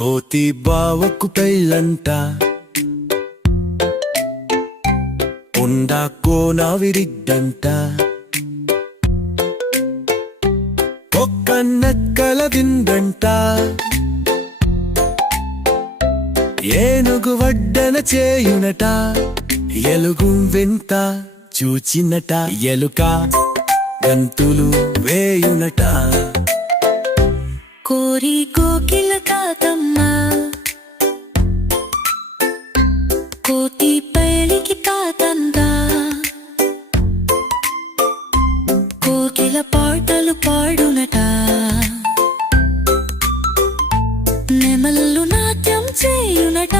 కోతి బావకు పెళ్ళంట, కొండ కోన విరిద్దంట, ఒక్క నక్కల దిందంట, ఏనుగు వడ్డన చేయునట, ఎలుగు వింత చూచినట, ఎలుక గంతులు వేయునట. కోరి కోకిల కాతమ్మ, కోతి పెళ్ళికి కాతందా, కోకిల పాటలు పాడునట, నెమళ్ళు నాట్యం చేయునట,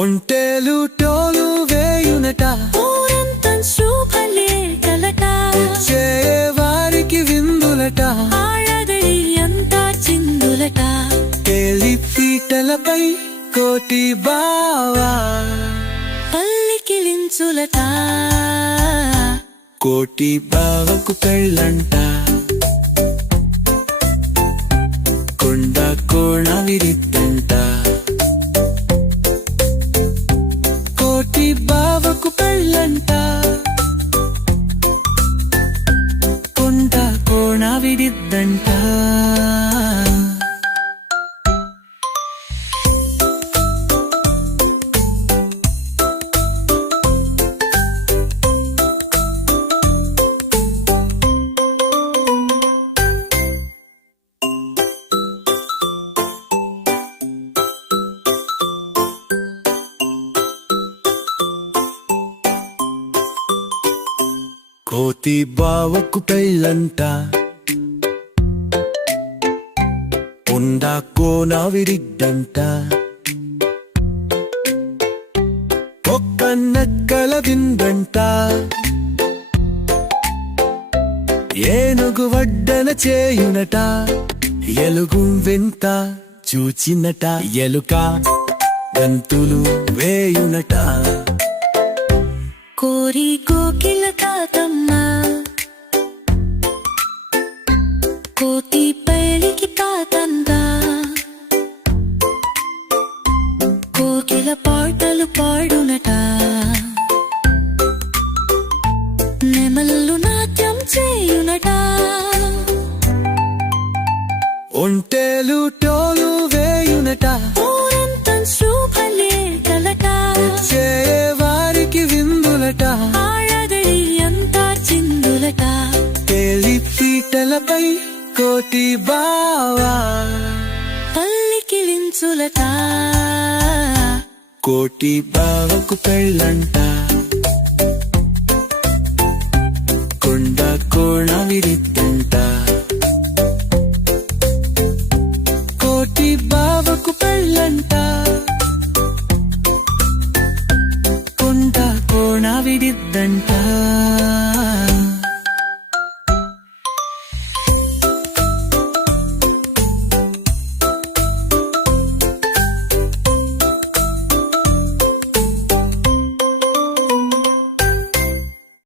ఒంటేలు టోలు వేయునట, ఊరంతా శుభలేఖలట, వారికి విందులట, ఆడదడి అంతా చిందులట, తేలి పీటలపై కోటి బావా పల్లికిలించులట. కోటి బావకు పెళ్ళంట, కొండ కోణ విరిద్దంట, కోటి బావకు పెళ్ళంట, కొండ కోణ విరిద్దంట. కోతి బావకు పెళ్ళంట, కొండ కోన విరిద్దంట, ఒక్క నక్కల దిందంట, ఏనుగు వడ్డన చేయునట, ఎలుగు వింత చూచినట, ఎలుక గంతులు వేయునట. కోరి కోకిల కాతమ్మ, కోతి పెళ్ళికి కాతందా, కోకిల పాటలు పాడునట, నెమళ్ళు నాట్యం చేయునట, ఒంటేలు టోలు వేయునట, ఊరంతా శుభలేఖలట, వారికి విందులట, ఆడదడి అంతా చిందులట, తేలి పీటలపై కోటి బావా పల్లికిలించులట. కోటి బావకు పెళ్ళంట, కొండ కోణ విరిద్దంట.